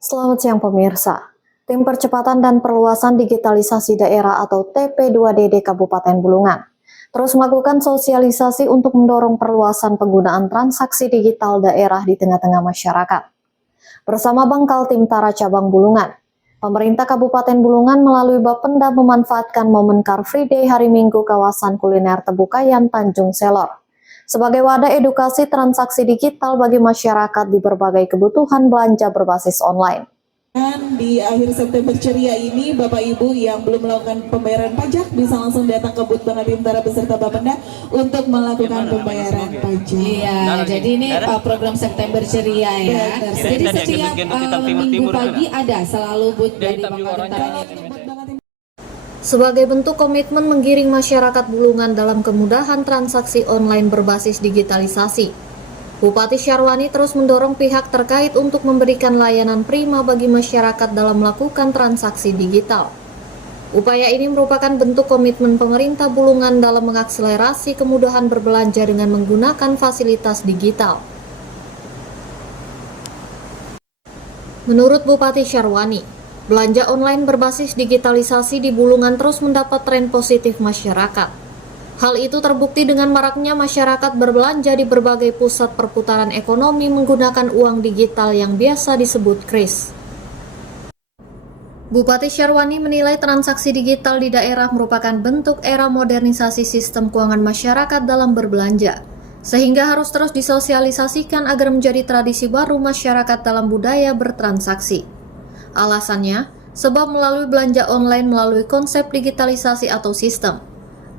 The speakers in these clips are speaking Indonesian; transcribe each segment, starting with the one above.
Selamat siang pemirsa. Tim Percepatan dan Perluasan Digitalisasi Daerah atau TP2DD Kabupaten Bulungan terus melakukan sosialisasi untuk mendorong perluasan penggunaan transaksi digital daerah di tengah-tengah masyarakat. Bersama Bangkal Tim Tara Cabang Bulungan, pemerintah Kabupaten Bulungan melalui Bapenda memanfaatkan momen Car Free Day hari Minggu kawasan kuliner Tebukayan Tanjung Selor sebagai wadah edukasi transaksi digital bagi masyarakat di berbagai kebutuhan belanja berbasis online. Dan di akhir September ceria ini, Bapak Ibu yang belum melakukan pembayaran pajak bisa langsung datang ke Booth Bangka Tara beserta Bapenda untuk melakukan pembayaran pajak. Iya, jadi ini program September ceria ya. Jadi setiap minggu pagi ada selalu booth dari Bangka Tara. Sebagai bentuk komitmen menggiring masyarakat Bulungan dalam kemudahan transaksi online berbasis digitalisasi, Bupati Syarwani terus mendorong pihak terkait untuk memberikan layanan prima bagi masyarakat dalam melakukan transaksi digital. Upaya ini merupakan bentuk komitmen pemerintah Bulungan dalam mengakselerasi kemudahan berbelanja dengan menggunakan fasilitas digital. Menurut Bupati Syarwani, belanja online berbasis digitalisasi di Bulungan terus mendapat tren positif masyarakat. Hal itu terbukti dengan maraknya masyarakat berbelanja di berbagai pusat perputaran ekonomi menggunakan uang digital yang biasa disebut kris. Bupati Syarwani menilai transaksi digital di daerah merupakan bentuk era modernisasi sistem keuangan masyarakat dalam berbelanja, sehingga harus terus disosialisasikan agar menjadi tradisi baru masyarakat dalam budaya bertransaksi. Alasannya, sebab melalui belanja online melalui konsep digitalisasi atau sistem,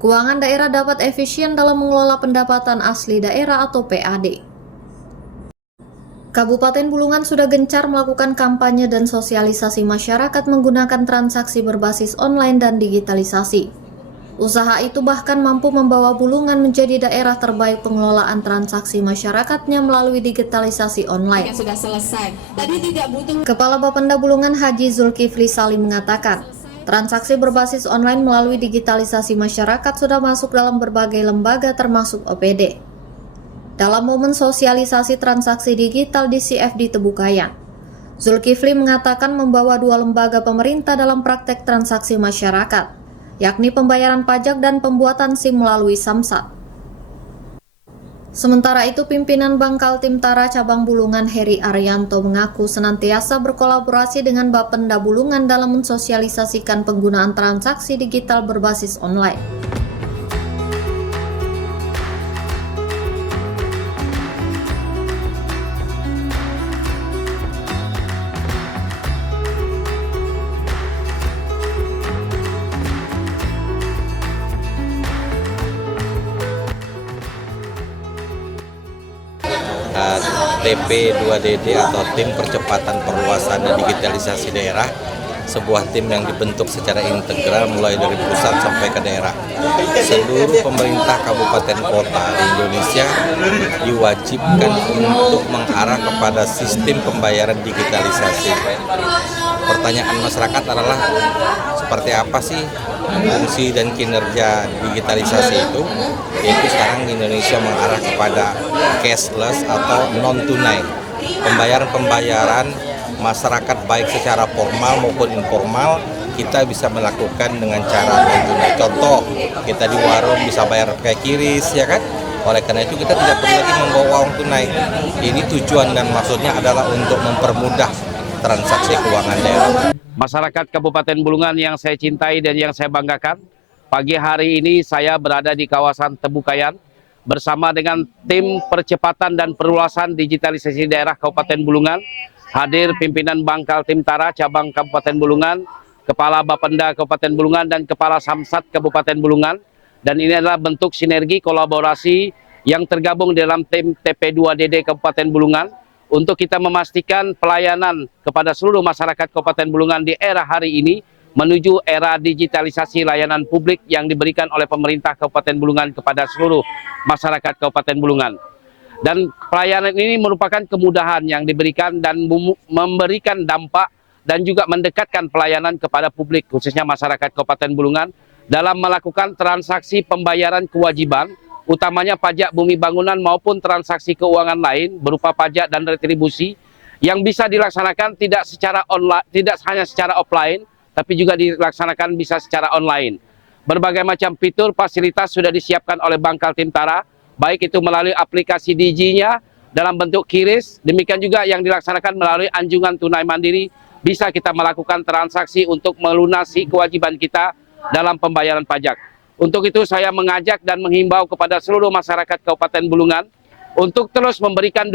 keuangan daerah dapat efisien dalam mengelola pendapatan asli daerah atau PAD. Kabupaten Bulungan sudah gencar melakukan kampanye dan sosialisasi masyarakat menggunakan transaksi berbasis online dan digitalisasi. Usaha itu bahkan mampu membawa Bulungan menjadi daerah terbaik pengelolaan transaksi masyarakatnya melalui digitalisasi online. Yang sudah selesai. Tadi tidak butuh. Kepala Bapenda Bulungan Haji Zulkifli Salim mengatakan, transaksi berbasis online melalui digitalisasi masyarakat sudah masuk dalam berbagai lembaga termasuk OPD. Dalam momen sosialisasi transaksi digital di CFD Tebukayan, Zulkifli mengatakan membawa dua lembaga pemerintah dalam praktek transaksi masyarakat, yakni pembayaran pajak dan pembuatan SIM melalui Samsat. Sementara itu, pimpinan Bangkal Tim Tara Cabang Bulungan Heri Arianto mengaku senantiasa berkolaborasi dengan Bapenda Bulungan dalam mensosialisasikan penggunaan transaksi digital berbasis online. TP2DD atau Tim Percepatan Perluasan dan Digitalisasi Daerah, sebuah tim yang dibentuk secara integral mulai dari pusat sampai ke daerah. Seluruh pemerintah kabupaten kota di Indonesia diwajibkan untuk mengarah kepada sistem pembayaran digitalisasi. Pertanyaan masyarakat adalah seperti apa sih fungsi dan kinerja digitalisasi itu? Yaitu sekarang di Indonesia mengarah kepada cashless atau non-tunai. Pembayaran-pembayaran masyarakat baik secara formal maupun informal kita bisa melakukan dengan cara non-tunai. Contoh, kita di warung bisa bayar pakai QRIS, ya kan? Oleh karena itu kita tidak perlu lagi membawa uang tunai. Ini tujuan dan maksudnya adalah untuk mempermudah transaksi keuangan daerah. Masyarakat Kabupaten Bulungan yang saya cintai dan yang saya banggakan, pagi hari ini saya berada di kawasan Tebukayan bersama dengan Tim Percepatan dan Perluasan Digitalisasi Daerah Kabupaten Bulungan. Hadir pimpinan Bangkal Tim Tara Cabang Kabupaten Bulungan, Kepala Bapenda Kabupaten Bulungan, dan Kepala Samsat Kabupaten Bulungan. Dan ini adalah bentuk sinergi kolaborasi yang tergabung dalam tim TP2DD Kabupaten Bulungan untuk kita memastikan pelayanan kepada seluruh masyarakat Kabupaten Bulungan di era hari ini menuju era digitalisasi layanan publik yang diberikan oleh pemerintah Kabupaten Bulungan kepada seluruh masyarakat Kabupaten Bulungan. Dan pelayanan ini merupakan kemudahan yang diberikan dan memberikan dampak dan juga mendekatkan pelayanan kepada publik, khususnya masyarakat Kabupaten Bulungan, dalam melakukan transaksi pembayaran kewajiban, utamanya pajak bumi bangunan maupun transaksi keuangan lain berupa pajak dan retribusi yang bisa dilaksanakan tidak secara online, tidak hanya secara offline, tapi juga dilaksanakan bisa secara online. Berbagai macam fitur fasilitas sudah disiapkan oleh Bank Kaltim Tara, baik itu melalui aplikasi Digi-nya dalam bentuk QRIS, demikian juga yang dilaksanakan melalui anjungan tunai mandiri, bisa kita melakukan transaksi untuk melunasi kewajiban kita dalam pembayaran pajak. Untuk itu saya mengajak dan menghimbau kepada seluruh masyarakat Kabupaten Bulungan untuk terus memberikan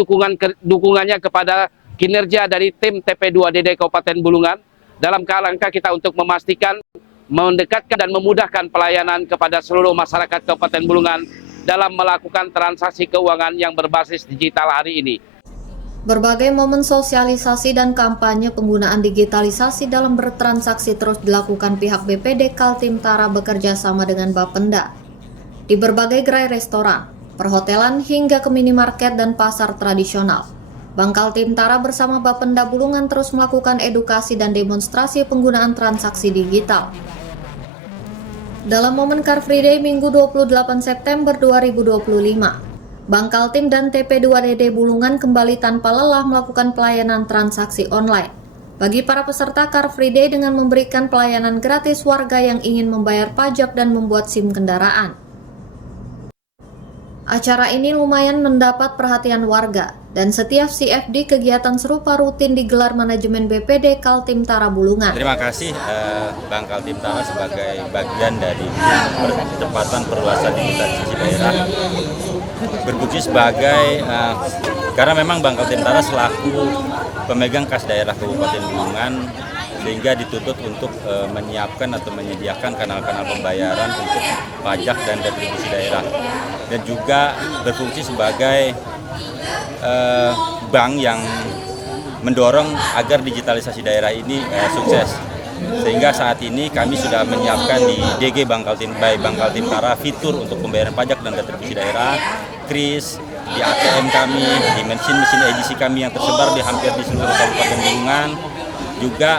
dukungannya kepada kinerja dari tim TP2DD Kabupaten Bulungan dalam kerangka kita untuk memastikan, mendekatkan dan memudahkan pelayanan kepada seluruh masyarakat Kabupaten Bulungan dalam melakukan transaksi keuangan yang berbasis digital hari ini. Berbagai momen sosialisasi dan kampanye penggunaan digitalisasi dalam bertransaksi terus dilakukan pihak BPD Kaltim Tara bekerja sama dengan Bapenda. Di berbagai gerai restoran, perhotelan hingga ke minimarket dan pasar tradisional, Bank Kaltim Tara bersama Bapenda Bulungan terus melakukan edukasi dan demonstrasi penggunaan transaksi digital. Dalam momen Car Free Day Minggu 28 September 2025, Bank Kaltim dan TP2DD Bulungan kembali tanpa lelah melakukan pelayanan transaksi online bagi para peserta Car Free Day dengan memberikan pelayanan gratis warga yang ingin membayar pajak dan membuat SIM kendaraan. Acara ini lumayan mendapat perhatian warga, dan setiap CFD kegiatan serupa rutin digelar manajemen BPD Kaltim Tara Bulungan. Terima kasih Bank Kaltim Tara sebagai bagian dari percepatan perluasan digitalisasi daerah. Berfungsi sebagai, karena memang Bank Kaltim Tara selaku pemegang kas daerah Kabupaten Bulungan, sehingga dituntut untuk menyiapkan atau menyediakan kanal-kanal pembayaran untuk pajak dan retribusi daerah, dan juga berfungsi sebagai bank yang mendorong agar digitalisasi daerah ini sukses. Sehingga saat ini kami sudah menyiapkan di DG Bank Kaltim Tara fitur untuk pembayaran pajak dan retribusi daerah, KRIS, di ATM kami, di mesin-mesin edisi kami yang tersebar di hampir di seluruh Kabupaten Bulungan, juga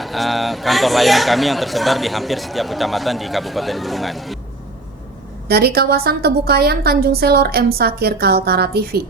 kantor layanan kami yang tersebar di hampir setiap kecamatan di Kabupaten Bulungan. Dari kawasan Tebukayan, Tanjung Selor, M. Sakir, Kaltara TV.